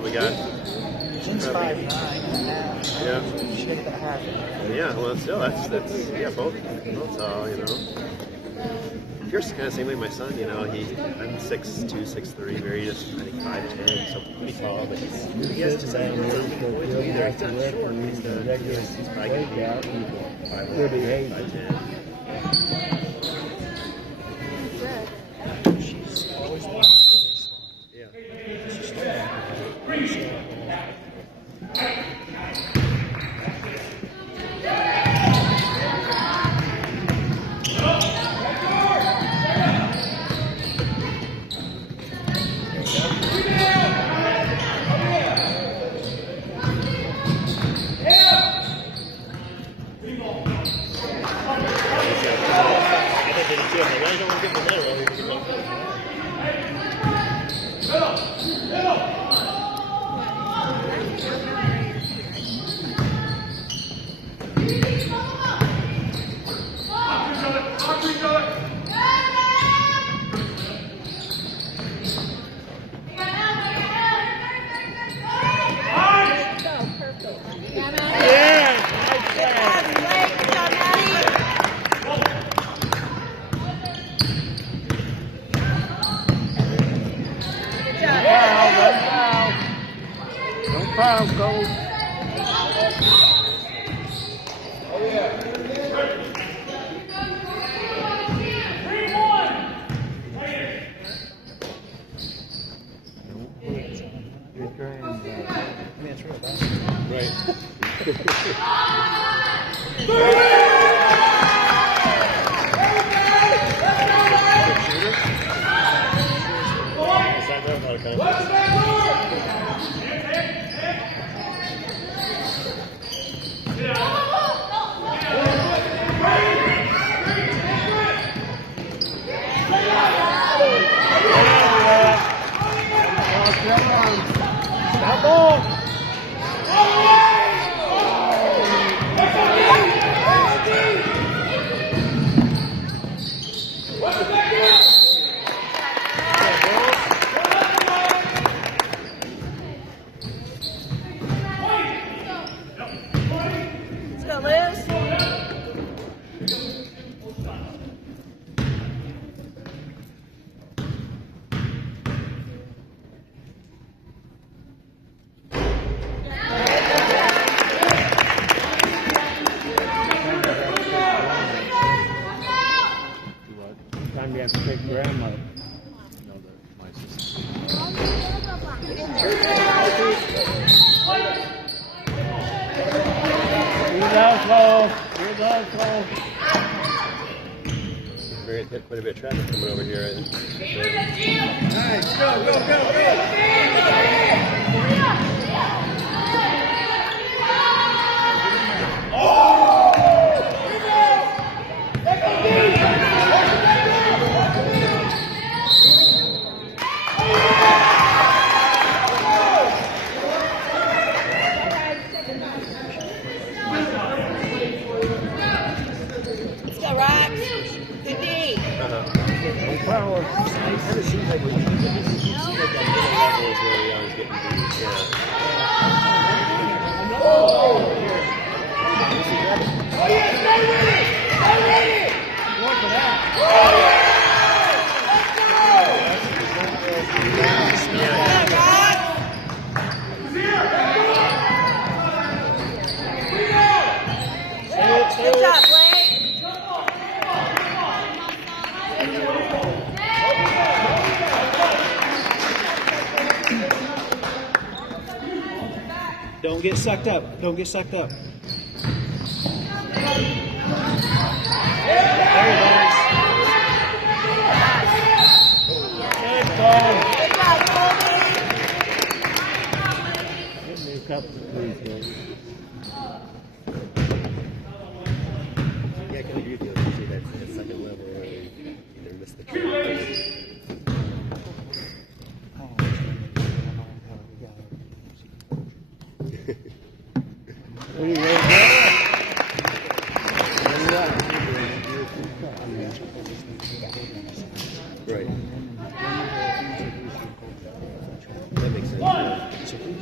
probably got. She's 5'9". Yeah. She did that half. Yeah. Well, still, that's yeah. Both tall, you know. You're kind of same way. My son, you know, I'm 6'2", 6'3", Mary just I think 5'10", so pretty tall, but he has just either he's not short, but he's probably gonna be 5'11", 5'10". She's always been really slow. Yeah. She's still Time you have to take grandma. No, my sister. Very quite a bit of traffic coming over here. I think. Nice, go, go, go, go! Power. It kind of seems like we're getting where we always get Good job, Blake. Don't get sucked up. Don't get sucked up. There it is. Good ball. Good job, Colby. Give me a couple, please, baby. Yeah, I can agree with you. Especially that second level where you either miss the track. What are you ready to Right. That makes sense. Right.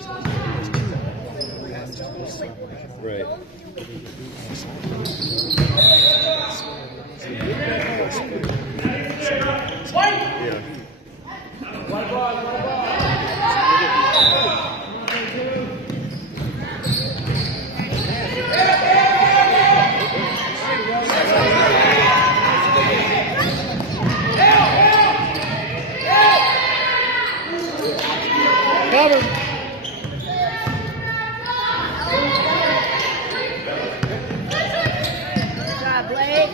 Yeah. Cover. Good job, Blake.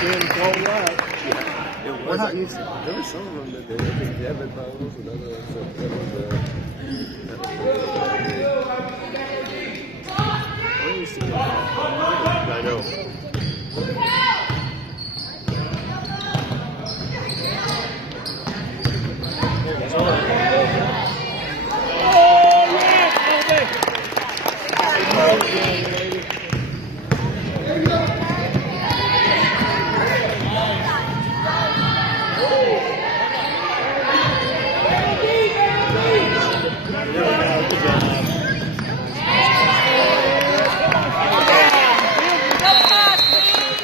Getting cold up. It was, there were some of them that did. I think Devin Powell's another one. That was I used to get that. I know. Good pass, please.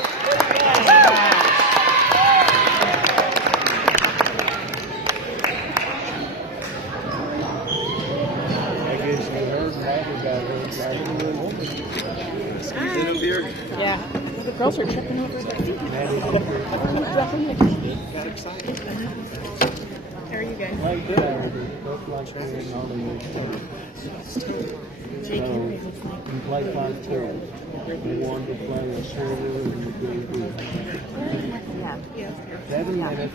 I guess you heard Bobby got hurt Squeeze in up here. Yeah. The girls are tripping over their feet. Got excited. How are you guys? like that. Both lunch and all the way to so, you play 5 tails. You wanted to play a server and you go good. Yeah. 7 minutes.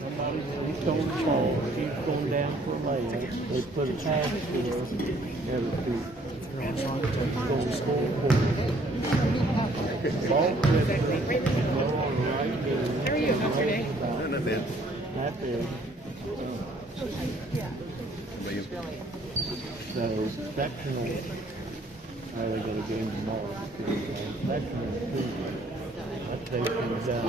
Somebody, he's going to fall. He's going down for a layup. They put a pass to her. At her feet. Going forward. Ball quick. Go on the right game. How are you? How's your day? Not bad. Not bad. So, sectional, they got a game tomorrow. Sectional Tuesday. That takes them down.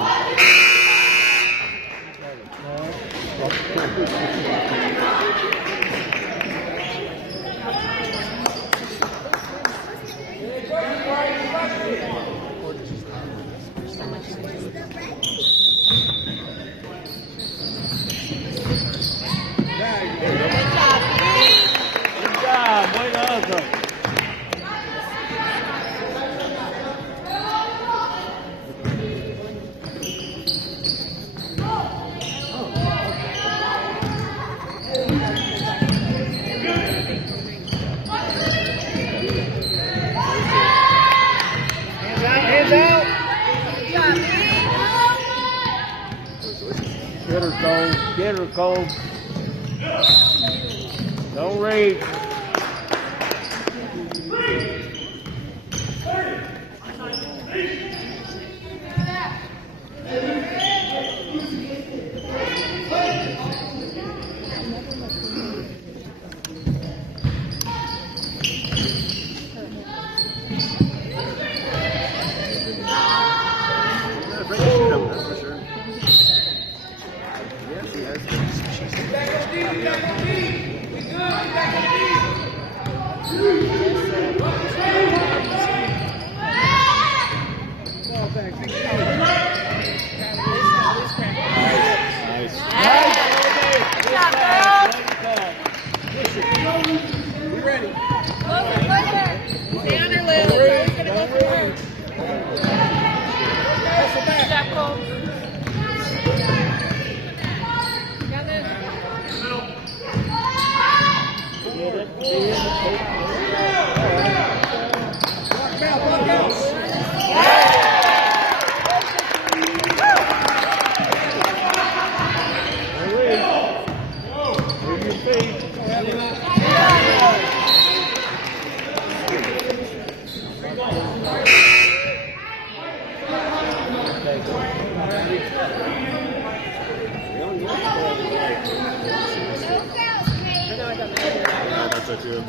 Good job, way to hustle. Hands out. Get her, Cole. Get her, Cole. Don't reach. That's for sure. Yeah, she has. Good job, girls. Stay on her, Liz. Always gonna go for her. Good job, Cole. Got Yeah, that's so true.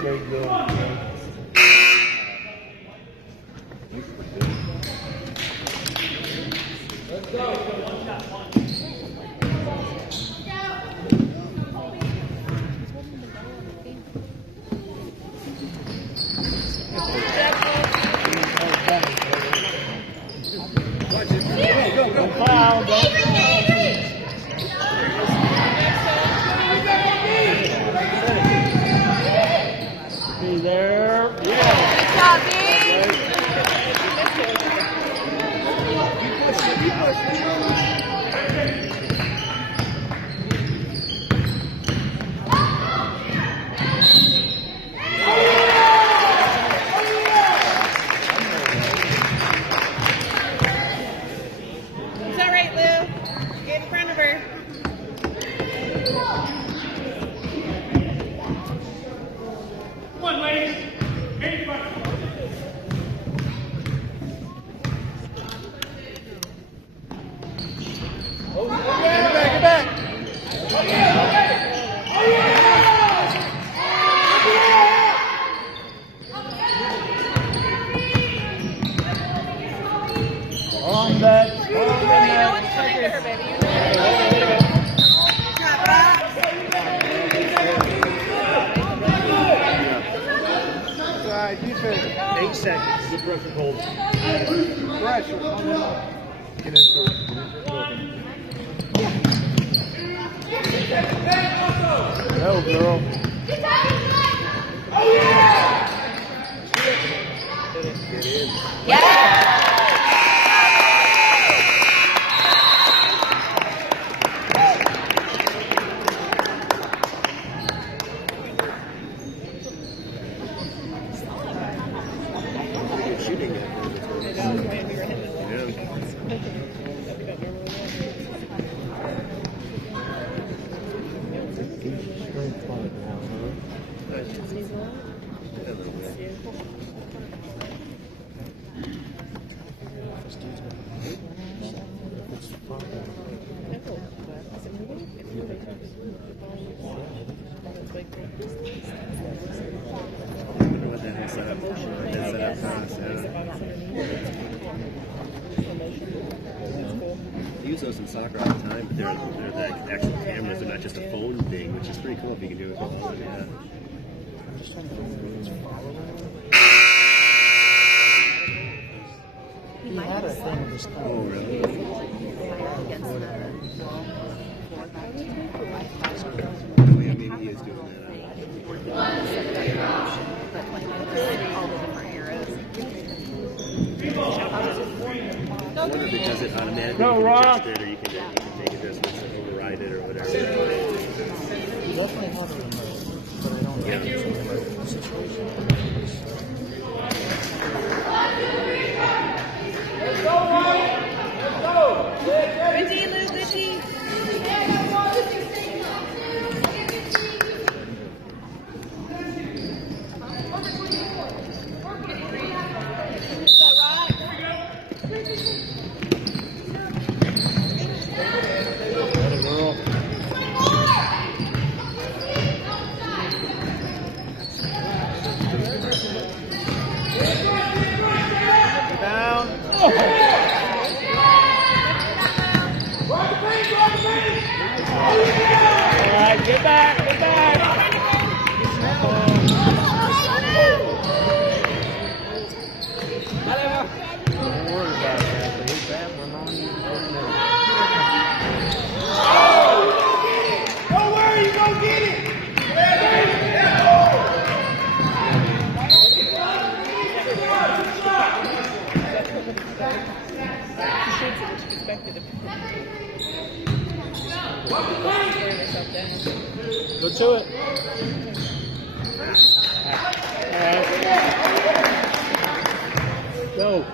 There you go. Don't foul, be there. Yeah. Good job, D. It's all right, Lou. Get in front of her. On that. You know what's coming to her, baby. You know. Good job, Rob. Side defense. 8 seconds. Good pressure, hold. Pressure. Get into it. Go, girl. Get in. Good shooting yet. Yeah. Straight fight now, huh? A little bit. It's fun. I wonder what that whole setup, that setup costs. I use those in soccer all the time, but they're the actual cameras. They're not just a phone thing, which is pretty cool if you can do it. Yeah. He had a thing this time. Oh, really? Oh, yeah, maybe he is doing that. I wonder if it does it automatically. Go, you can Rob. adjust it, or you can make adjustments and override it or whatever. Definitely have a remote, but I don't have it in the situation. Good D, Lou. Good D. Is that right? Let it roll. Down. All right, get back, get back. Don't worry about that. They hit that one on you. Don't worry, you go get it. Go to it. All right. Go.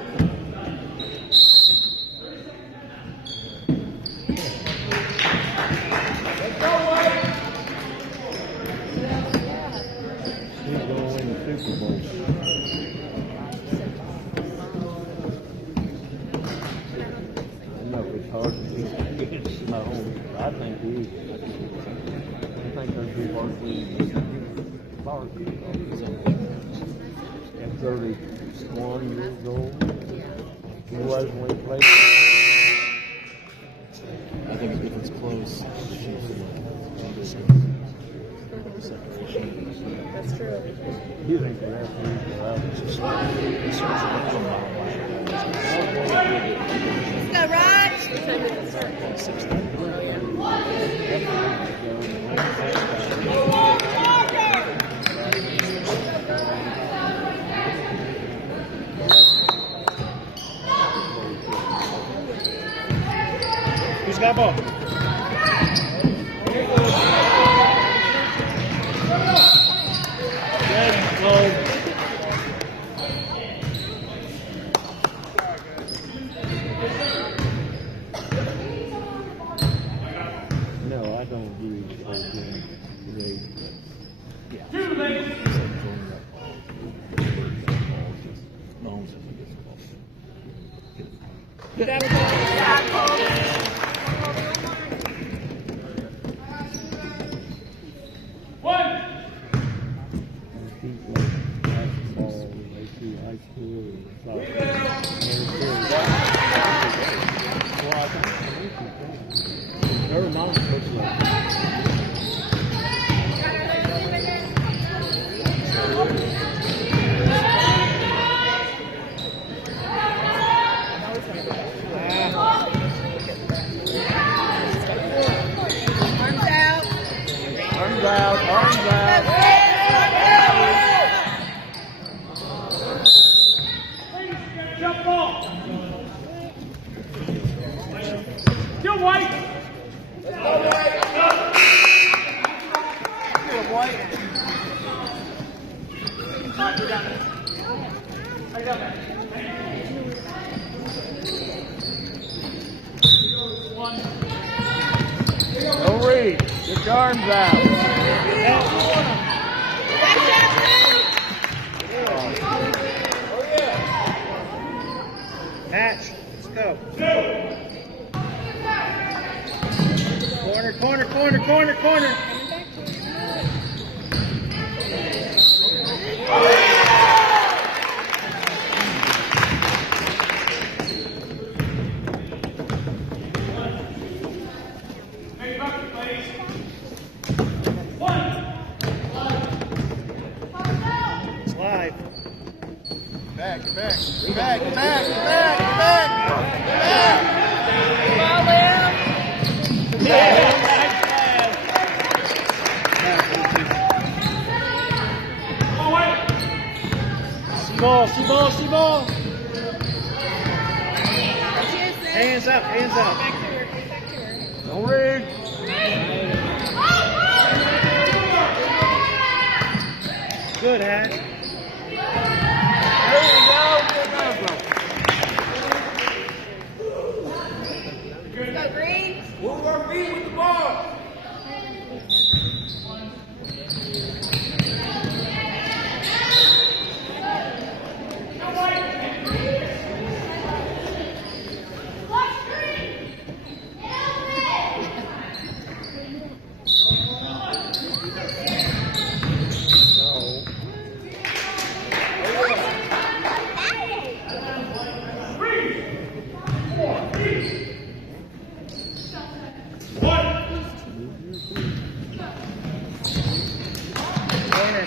He's going to win the Super Bowl. I know it's hard to do. No, I think he is. I think they'll be hard to win. Barkley. At 31 years old. He was when he played. I think if it's close, That's true. You think the referees are out? Let's go, Raj. who's got ball? Good, low. No, I don't do the whole game. Basketball, they see high school, it's like, well, I think they're not supposed to. Arms out. Arms out, arms out. Jump ball. Still white. Don't read. Get your arms out. Match. Let's go. Corner, corner, corner, corner, corner. Make bucket, please. It's live. See ball, see ball, see ball. Hands up, hands up. Don't read. Good, Hat. There you go. Good Go, Green. Move our feet with the ball.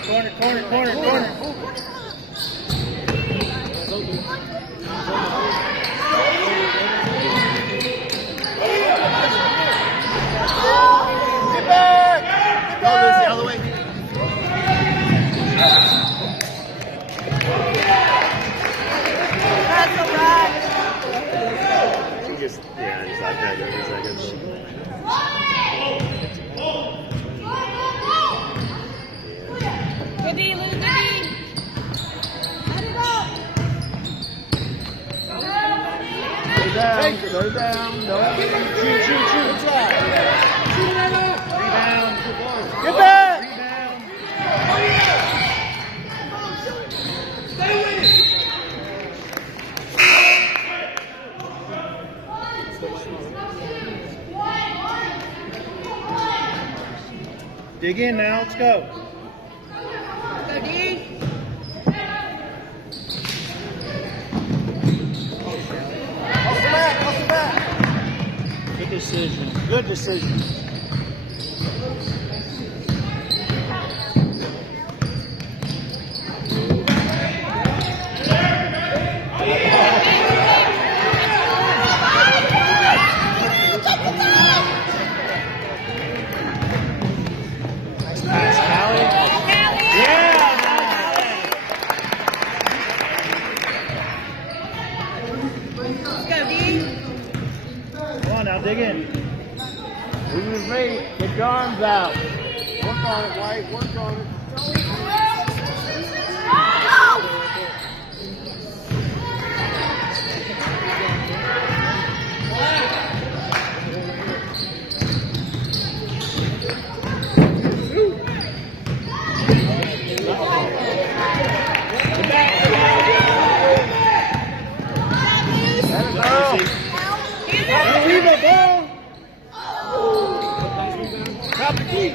Corner, corner, corner, corner. Go, Lucy, all the way. That's all right. She just, yeah, just like that. Every second. Good D, Lou, good D. Let it go. Go down. Don't Shoot, shoot, shoot. Rebound. get back. Rebound. Dig in now. Let's go. Good decision. Nice pass, Callie. Yeah, Let's go, D. come on now, dig in. Move your feet. Get your arms out. Work on it, White. Work on it. Leave it, ball. Drop the key.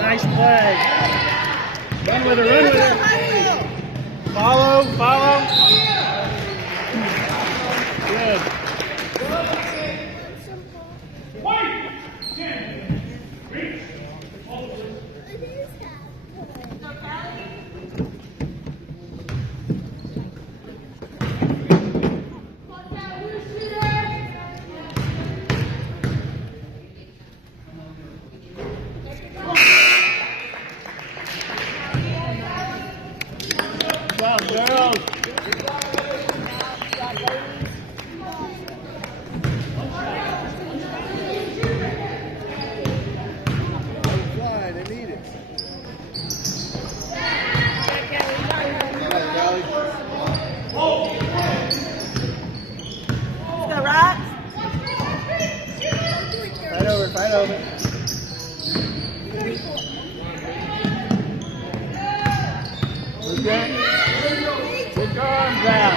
Nice play. Run with her, run with her. Follow, follow. Good. White. 10. Reach. Good job, girls. Fly, they need it. Let's go, Rox. Fight over, fight over. Okay. Get your arms out.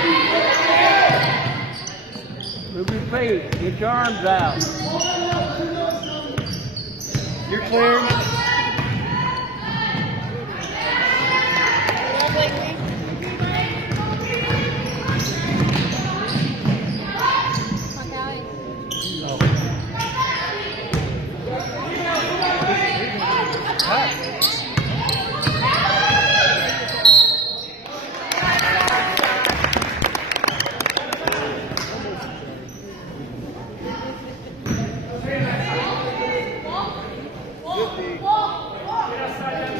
Move your feet. Get your arms out. You're clear.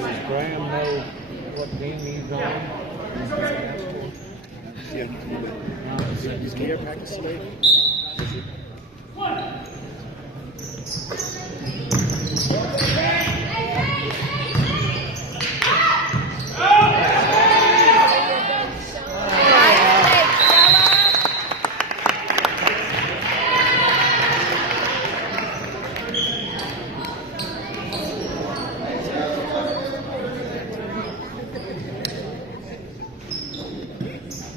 Does Graham know what game he's on? Yeah. He's here practice today.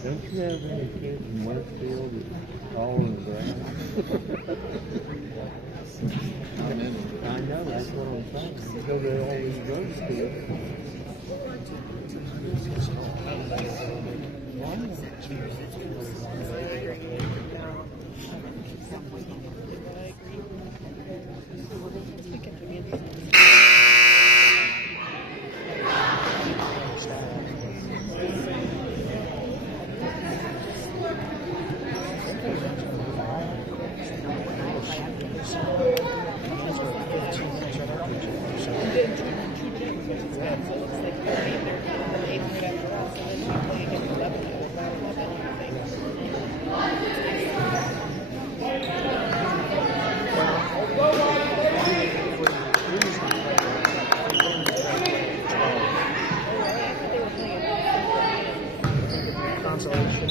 Don't you have any kids in Westfield that fall in the ground? I know, that's what I'm saying. You go to all these drug schools. Consolation.